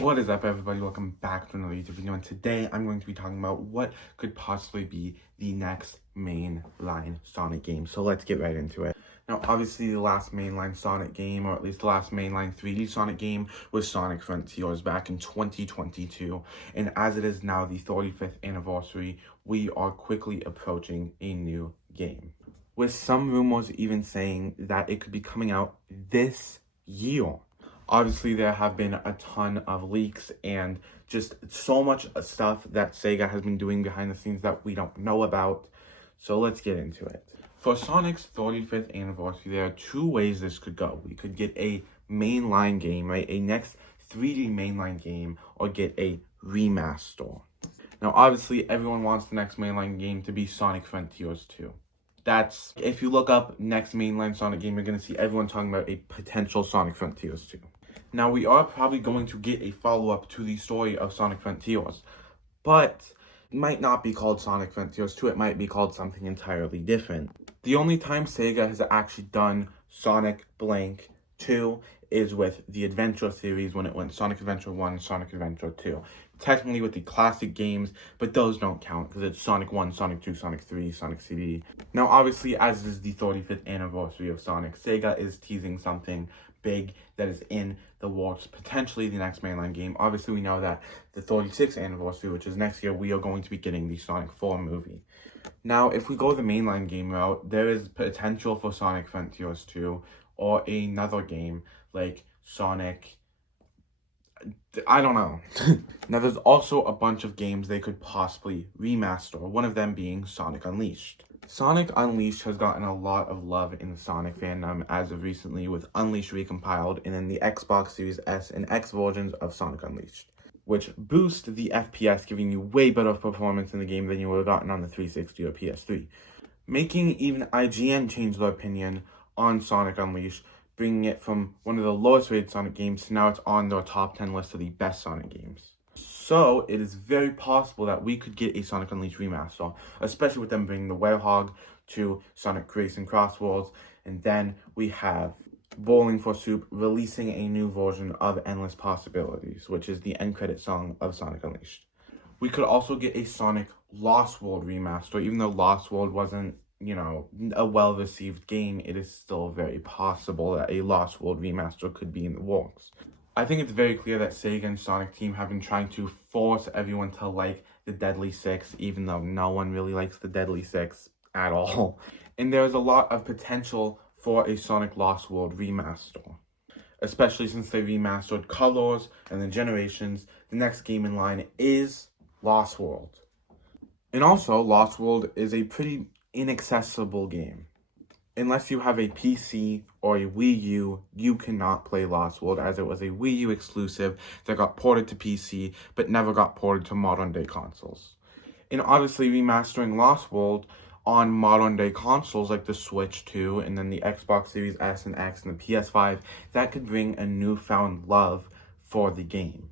What is up, everybody? Welcome back to another YouTube video, and today I'm going to be talking about what could possibly be the next mainline Sonic game. So let's get right into it. Now, obviously, the last mainline Sonic game, or at least the last mainline 3D Sonic game, was Sonic Frontiers back in 2022. And as it is now the 35th anniversary, we are quickly approaching a new game, with some rumors even saying that it could be coming out this year. Obviously, there have been a ton of leaks and just so much stuff that Sega has been doing behind the scenes that we don't know about. So let's get into it. For Sonic's 35th anniversary, there are two ways this could go. We could get a mainline game, right? A next 3D mainline game, or get a remaster. Now, obviously, everyone wants the next mainline game to be Sonic Frontiers 2. If you look up next mainline Sonic game, you're going to see everyone talking about a potential Sonic Frontiers 2. Now, we are probably going to get a follow-up to the story of Sonic Frontiers, but it might not be called Sonic Frontiers 2, it might be called something entirely different. The only time Sega has actually done Sonic Blank 2 is with the Adventure series when it went Sonic Adventure 1 and Sonic Adventure 2. Technically with the classic games, but those don't count because it's Sonic 1, Sonic 2, Sonic 3, Sonic CD. Now, obviously, as it is the 35th anniversary of Sonic, Sega is teasing something big that is in the works, potentially the next mainline game. Obviously, we know that the 36th anniversary, which is next year, we are going to be getting the Sonic 4 movie. Now, if we go the mainline game route, there is potential for Sonic Frontiers 2 or another game like Sonic... I don't know. Now, there's also a bunch of games they could possibly remaster, one of them being Sonic Unleashed. Sonic Unleashed has gotten a lot of love in the Sonic fandom as of recently, with Unleashed recompiled and then the Xbox Series S and X versions of Sonic Unleashed, which boost the FPS, giving you way better performance in the game than you would have gotten on the 360 or PS3, making even IGN change their opinion on Sonic Unleashed, bringing it from one of the lowest rated Sonic games to now it's on their top 10 list of the best Sonic games. So it is very possible that we could get a Sonic Unleashed remaster, especially with them bringing the Werehog to Sonic Racing Cross Worlds, and then we have Bowling for Soup releasing a new version of Endless Possibilities, which is the end credit song of Sonic Unleashed. We could also get a Sonic Lost World remaster, even though Lost World wasn't, a well-received game, it is still very possible that a Lost World remaster could be in the works. I think it's very clear that Sega and Sonic team have been trying to force everyone to like the Deadly Six, even though no one really likes the Deadly Six at all. And there is a lot of potential for a Sonic Lost World remaster, especially since they remastered Colors and then Generations. The next game in line is Lost World. And also, Lost World is a pretty inaccessible game. Unless you have a PC or a Wii U, you cannot play Lost World, as it was a Wii U exclusive that got ported to PC but never got ported to modern day consoles. And obviously, remastering Lost World on modern day consoles like the Switch 2 and then the Xbox Series S and X and the PS5, that could bring a newfound love for the game.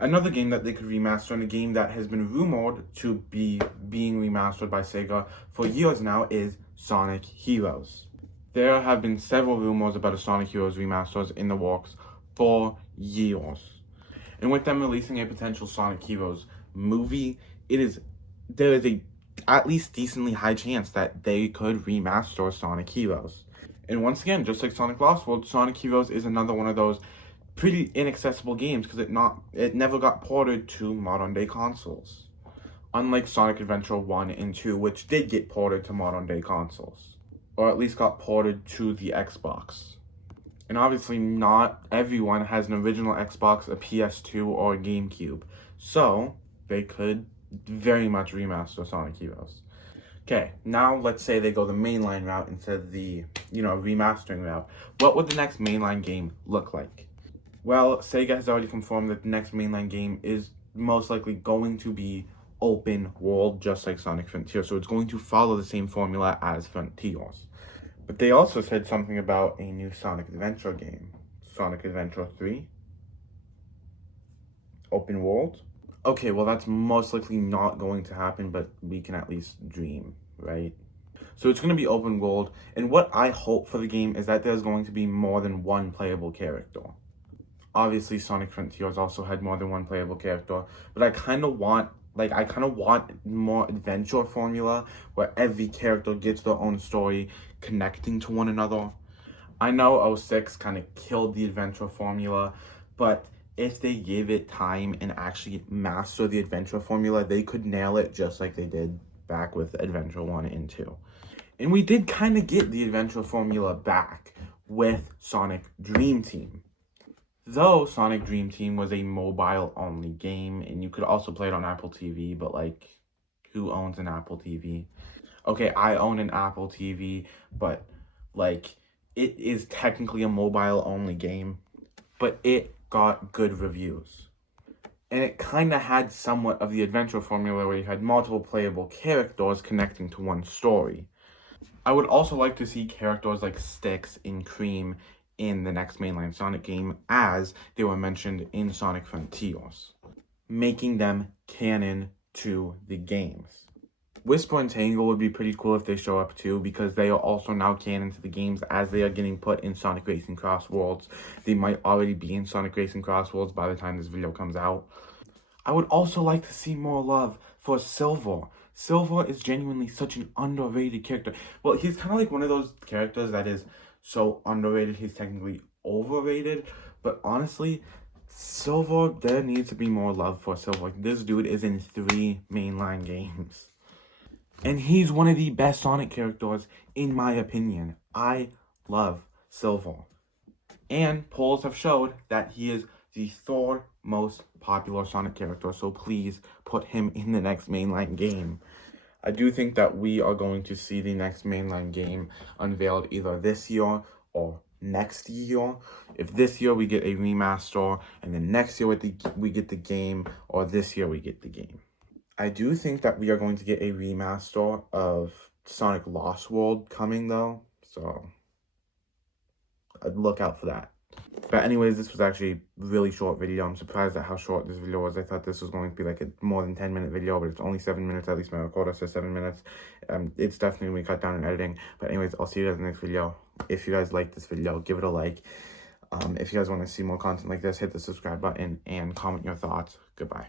Another game that they could remaster, and a game that has been rumored to be being remastered by Sega for years now, is Sonic Heroes. There have been several rumors about a Sonic Heroes remasters in the works for years. And with them releasing a potential Sonic Heroes movie, there is a at least decently high chance that they could remaster Sonic Heroes. And once again, just like Sonic Lost World, Sonic Heroes is another one of those pretty inaccessible games because it never got ported to modern day consoles. Unlike Sonic Adventure 1 and 2, which did get ported to modern day consoles, or at least got ported to the Xbox. And obviously not everyone has an original Xbox, a PS2, or a GameCube, so they could very much remaster Sonic Heroes. Okay, now let's say they go the mainline route instead of the, remastering route. What would the next mainline game look like? Well, Sega has already confirmed that the next mainline game is most likely going to be open world, just like Sonic Frontiers. So it's going to follow the same formula as Frontiers. But they also said something about a new Sonic Adventure game. Sonic Adventure 3? Open world? Okay, well that's most likely not going to happen, but we can at least dream, right? So it's going to be open world, and what I hope for the game is that there's going to be more than one playable character. Obviously, Sonic Frontiers also had more than one playable character, but I kind of want more adventure formula where every character gets their own story connecting to one another. I know '06 kind of killed the adventure formula, but if they gave it time and actually master the adventure formula, they could nail it just like they did back with Adventure 1 and 2. And we did kind of get the adventure formula back with Sonic Dream Team. Though Sonic Dream Team was a mobile-only game, and you could also play it on Apple TV, but, like, who owns an Apple TV? Okay, I own an Apple TV, but, like, it is technically a mobile-only game, but it got good reviews. And it kind of had somewhat of the adventure formula where you had multiple playable characters connecting to one story. I would also like to see characters like Styx and Cream in the next mainline Sonic game, as they were mentioned in Sonic Frontiers, making them canon to the games. Whisper and Tangle would be pretty cool if they show up too, because they are also now canon to the games as they are getting put in Sonic Racing Cross Worlds. They might already be in Sonic Racing Cross Worlds by the time this video comes out. I would also like to see more love for Silver. Silver is genuinely such an underrated character. Well, he's kind of like one of those characters that is so underrated, he's technically overrated. But honestly, Silver, there needs to be more love for Silver. Like, this dude is in 3 mainline games. And he's one of the best Sonic characters, in my opinion. I love Silver. And polls have showed that he is the 3rd most popular Sonic character, so please put him in the next mainline game. I do think that we are going to see the next mainline game unveiled either this year or next year. If this year we get a remaster, and then next year we get the game, or this year we get the game. I do think that we are going to get a remaster of Sonic Lost World coming, though, so I'd look out for that. But anyways, this was actually a really short video. I'm surprised at how short this video was. I thought this was going to be like a more than 10-minute video, but it's only 7 minutes. At least my recorder says 7 minutes. It's definitely going to be cut down in editing. But anyways, I'll see you guys in the next video. If you guys like this video, give it a like. If you guys want to see more content like this, hit the subscribe button and comment your thoughts. Goodbye.